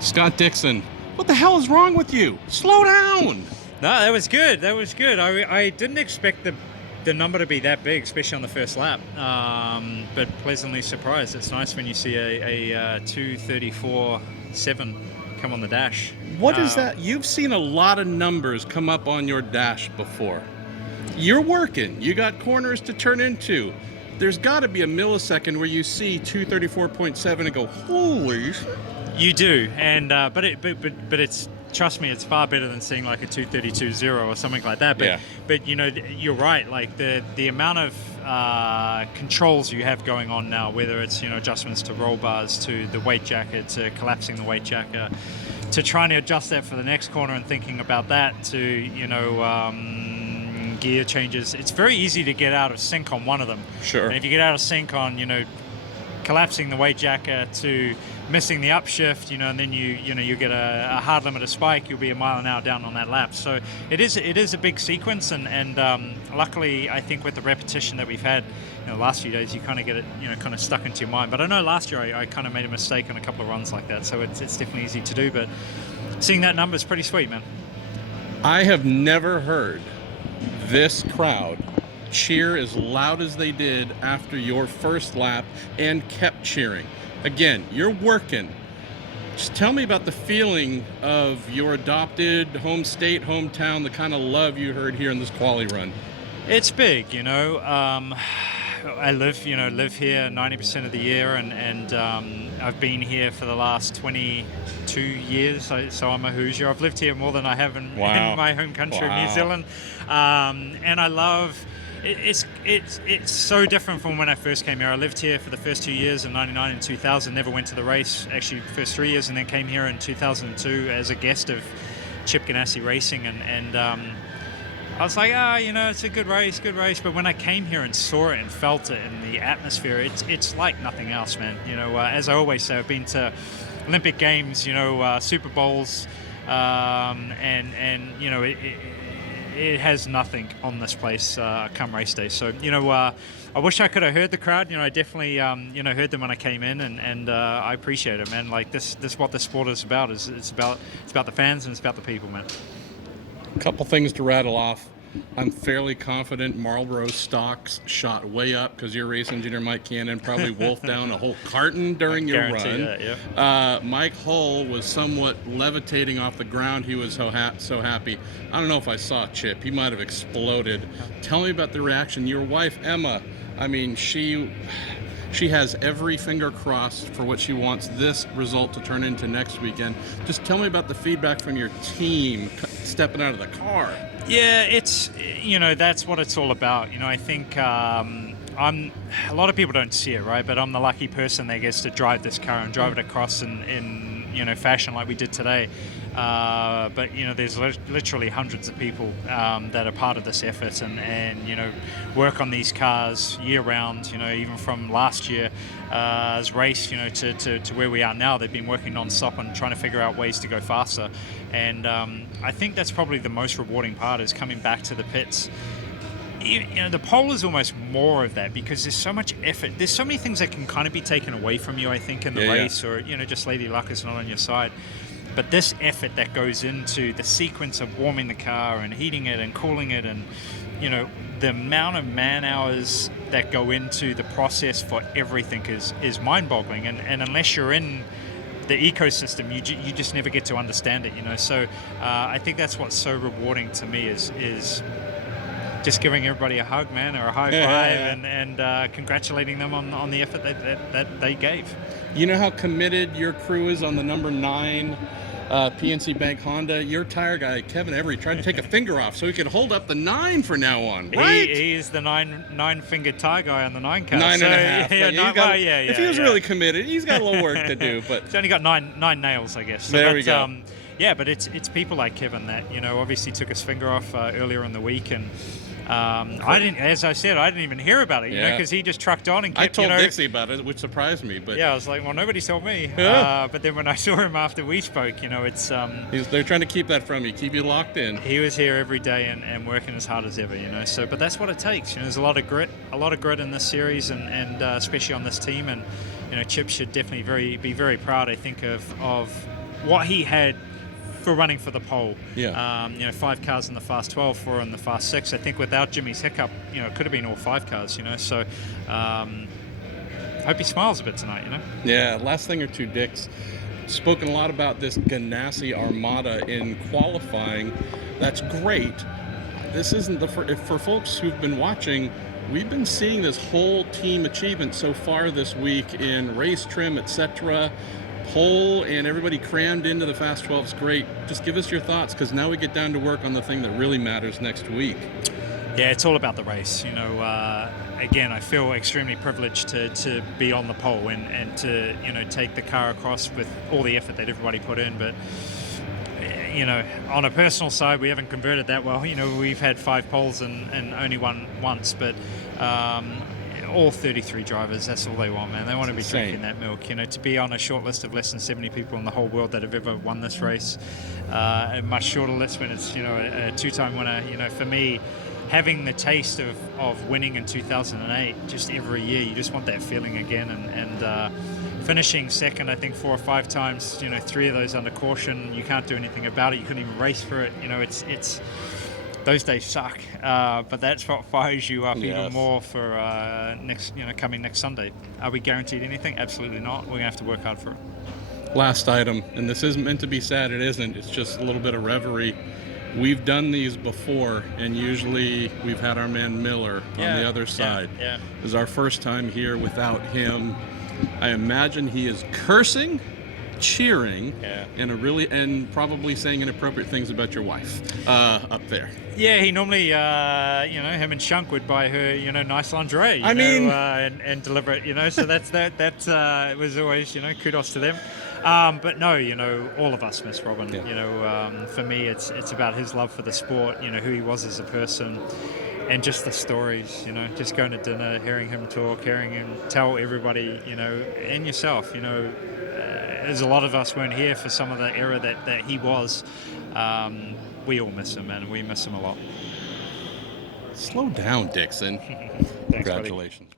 Scott Dixon, what the hell is wrong with you? Slow down. No, that was good. That was good. I didn't expect the number to be that big, especially on the first lap. But pleasantly surprised. It's nice when you see a 2:34.7 come on the dash. What is that? You've seen a lot of numbers come up on your dash before. You're working. You got corners to turn into. There's got to be a millisecond where you see 2:34.7 and go, holy shit. You do, and but it's, trust me, it's far better than seeing like a 2:32.0 or something like that. But Yeah. but you know, you're right. Like the amount of controls you have going on now, whether it's adjustments to roll bars, to the weight jacket, to collapsing the weight jacket, to trying to adjust that for the next corner and thinking about that, to gear changes. It's very easy to get out of sync on one of them. Sure. And if you get out of sync on collapsing the weight jacket to missing the upshift, and then you get a hard limiter spike, you'll be a mile an hour down on that lap. So it is a big sequence, and luckily I think with the repetition that we've had the last few days, you kind of get it kind of stuck into your mind. But I know last year I kind of made a mistake on a couple of runs like that, so it's definitely easy to do. But seeing that number is pretty sweet, man. I have never heard this crowd cheer as loud as they did after your first lap and kept cheering. Again, you're working. Just tell me about the feeling of your adopted home state, hometown, the kind of love you heard here in this quali run. It's big, I live here 90% of the year, and I've been here for the last 22 years, so I'm a Hoosier. I've lived here more than I have in my home country of New Zealand, and I love. It's so different from when I first came here. I lived here for the first 2 years in 99 and 2000, never went to the race, actually first 3 years, and then came here in 2002 as a guest of Chip Ganassi Racing, and I was like, it's a good race, but when I came here and saw it and felt it and the atmosphere, it's like nothing else, man. As I always say, I've been to Olympic Games, Super Bowls, and it has nothing on this place come race day. So, I wish I could have heard the crowd. I definitely, heard them when I came in, and I appreciate it, man. Like this what the sport is about. It's about the fans and it's about the people, man. A couple things to rattle off. I'm fairly confident Marlboro stocks shot way up because your race engineer Mike Cannon probably wolfed down a whole carton during your run. That, yeah. Mike Hull was somewhat levitating off the ground. He was so happy. I don't know if I saw Chip. He might have exploded. Tell me about the reaction. Your wife Emma. I mean, she has every finger crossed for what she wants this result to turn into next weekend. Just tell me about the feedback from your team stepping out of the car. Yeah, it's, that's what it's all about. I think a lot of people don't see it, right? But I'm the lucky person that gets to drive this car and drive it across in fashion like we did today. But there's literally hundreds of people that are part of this effort and work on these cars year round. Even from last year's race, to where we are now, they've been working non-stop and trying to figure out ways to go faster. And I think that's probably the most rewarding part, is coming back to the pits. The pole is almost more of that, because there's so much effort. There's so many things that can kind of be taken away from you, I think, in the race, or just lady luck is not on your side. But this effort that goes into the sequence of warming the car and heating it and cooling it, and the amount of man hours that go into the process for everything is mind-boggling. And unless you're in the ecosystem, you just never get to understand it. So I think that's what's so rewarding to me is just giving everybody a hug, man, or a high five, and congratulating them on the effort that they gave. You know how committed your crew is on the number 9 PNC Bank Honda? Your tire guy, Kevin Every, tried to take a finger off so he could hold up the 9 from now on, right? He is the nine-fingered tire guy on the 9 car. 9 and a half. If he was really committed, he's got a little work to do. But he's only got nine nails, I guess. There we go. But it's people like Kevin that obviously took his finger off earlier in the week, and I didn't even hear about it, because he just trucked on and kept, I told Dixie about it, which surprised me. But I was like, well, nobody told me. But then when I saw him after we spoke, it's they're trying to keep that from you, keep you locked in. He was here every day and working as hard as ever, So, but that's what it takes. There's a lot of grit in this series, and especially on this team. And Chip should definitely be very proud, I think, of what he had for running for the pole. Yeah. 5 cars in the fast 12, 4 in the fast 6. I think without Jimmy's hiccup, it could have been all 5 cars. So hope he smiles a bit tonight. Yeah. Last thing or two, Dix. Spoken a lot about this Ganassi Armada in qualifying. That's great. This isn't for folks who've been watching. We've been seeing this whole team achievement so far this week in race trim, etc. Pole and everybody crammed into the Fast 12 is great. Just give us your thoughts, because now we get down to work on the thing that really matters next week. Yeah, it's all about the race. Again, I feel extremely privileged to be on the pole and to take the car across with all the effort that everybody put in. But on a personal side, we haven't converted that well. We've had 5 poles and only won once, but all 33 drivers, that's all they want, man. They want to be drinking that milk. To be on a short list of less than 70 people in the whole world that have ever won this race, a much shorter list when it's a 2-time winner. For me, having the taste of winning in 2008, just every year, you just want that feeling again. And finishing second, I think 4 or 5 times, 3 of those under caution, you can't do anything about it. You couldn't even race for it. It's those days suck, but that's what fires you up even more for coming next Sunday. Are we guaranteed anything? Absolutely not. We're gonna have to work hard for it. Last item, and this isn't meant to be sad. It isn't. It's just a little bit of reverie. We've done these before, and usually we've had our man Miller on the other side. Yeah. This is our first time here without him. I imagine he is cursing, cheering, and probably saying inappropriate things about your wife up there. Yeah, he normally, him and Shunk would buy her, nice lingerie, and deliver it, so that was always, kudos to them. But no, all of us miss Robin. For me, it's about his love for the sport, who he was as a person, and just the stories, just going to dinner, hearing him talk, hearing him tell everybody, and yourself, there's a lot of us weren't here for some of the era that he was. We all miss him, and we miss him a lot. Slow down, Dixon. Thanks, Congratulations. Buddy.